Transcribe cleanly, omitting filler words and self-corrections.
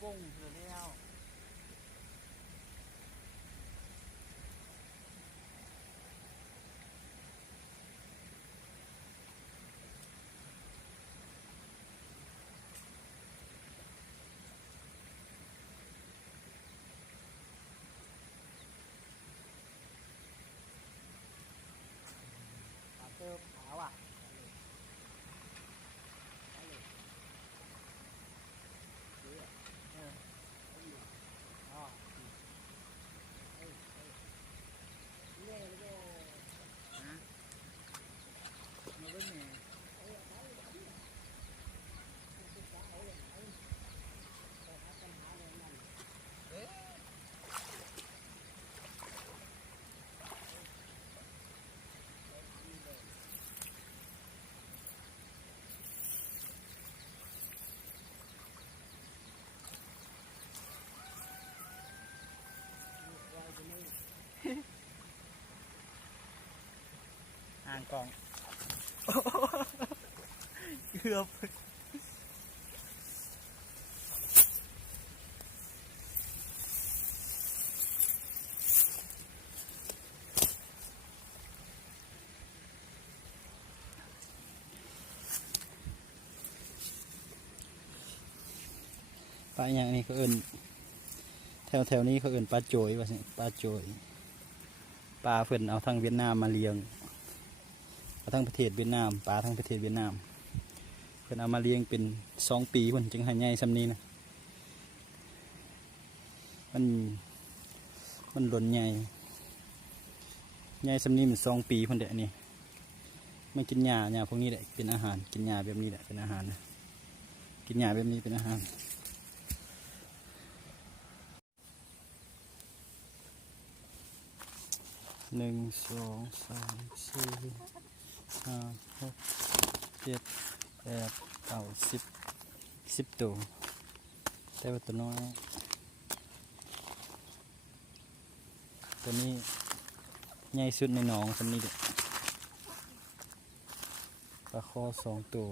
กุ้งเสร็จแล้วปลาเติมขาวอ่ะอ่างกองเกือบปลาอย่างนี้เขาเอิ้นแถวนี้เขาเอิ้นปลาโจยว่าสิปลาโจยปลาเพิ่นเอาทางเวียดนามมาเลี้ยงเอาทั้งประเทศเวียดนามปลาทั้งประเทศเวียดนามเพิ่นเอามาเลี้ยงเป็น2 ปีเพิ่นจึงให้ใหญ่ซำนี้นะมันหล่นใหญ่ซำนี้มัน2 ปีเพิ่นเด้อนี่มันกินหญ้าพวกนี้แหละเป็นอาหารกินหญ้าแบบนี้แหละเป็นอาหารนะกินหญ้าแบบนี้เป็นอาหาร1 2 3 4 5 6 7 8 9 10ตัวแต่ว่าตัวน้อยตัวนี้ใหญ่สุดในหนองตัวนี้เด็กปลาคอ2 ตัว